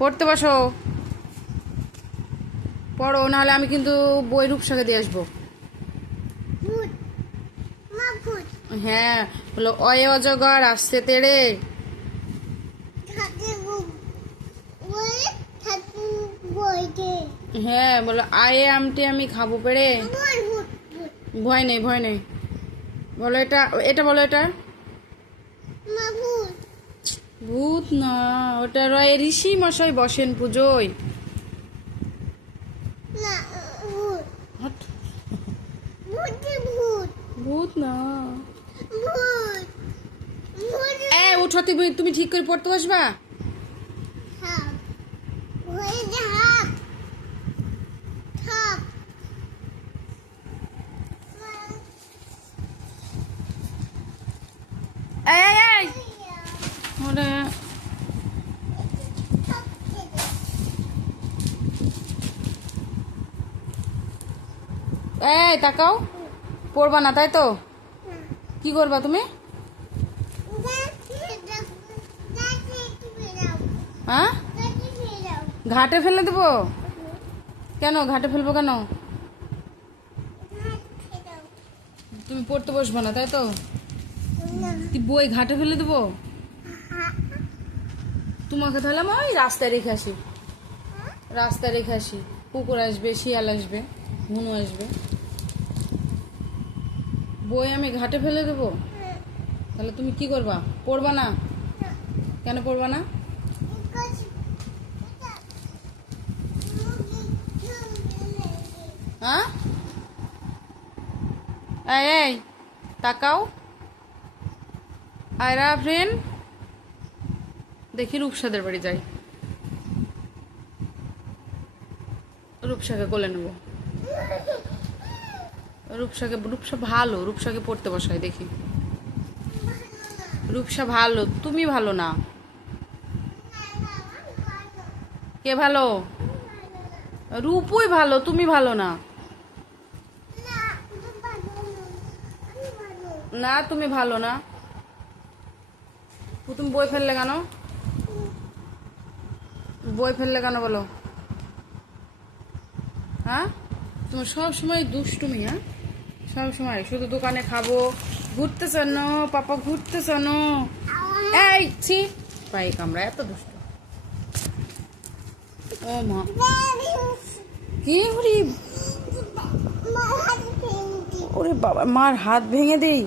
পড়তে বসো, পড়ো, নাহলে আমি কিন্তু বই রূপসাকে দিয়ে আসবো। হ্যাঁ, বলো অয়ে অজগর আসছে তেড়ে। হ্যাঁ, বলো আয়ে আমটি আমি খাবো পেড়ে। ভয় নেই, ভয় নেই। বলো এটা, এটা বলো এটা। ভূত না, ওটা রয়ে ঋষি মশাই বসেন পুজোয়। হট। ভূত না। উঠো, তুমি তুমি ঠিক করে পড়তে বসবা। এই এই এই ওরে, এই তাকাও, পড়বা না তাই তো? কি করবা তুমি? হ্যাঁ, ঘাটে ফেলে দেবো? কেন ঘাটে ফেলবো কেন? তুমি পড়তে বসবা না তাই তো? বই ঘাটে ফেলে দেবো তোমাকে? তাহলে আমি ওই রাস্তায় রেখে আসি, রাস্তায় রেখে আসি। কুকুর আসবে, শিয়াল আসবে, ঘুনু আসবে, বই আমি ঘাটে ফেলে দেবো? তাহলে তুমি কি করবা? পড়বা না? কেন পড়বা না? হ্যাঁ, এই এই তাকাও। আয়রা ফ্রেন্ড, দেখি রূপসাদের বাড়ি যাই, রূপসাকে কোলে নেব। রূপসাকে, রূপসা ভালো, রূপসাকে পড়তে বসাই দেখি। রূপসা ভালো, তুমি ভালো না। কে ভালো? রূপই ভালো, তুমি ভালো না। না, তুমি ভালো না। তুমি বই ফেললে কেন? বই ফেললে কেন বলো? হ্যাঁ, তোমার সব সময় দুষ্টুমি। হ্যাঁ, সব সময় শুধু দোকানে খাবো, ঘুরতে চানো, পাপা ঘুরতে চানো। এই ছি, পাই কামড়া, এত দুষ্ট। ও মা, কি ওরে, ওরে বাবা, মার হাত ভেঙে দেই।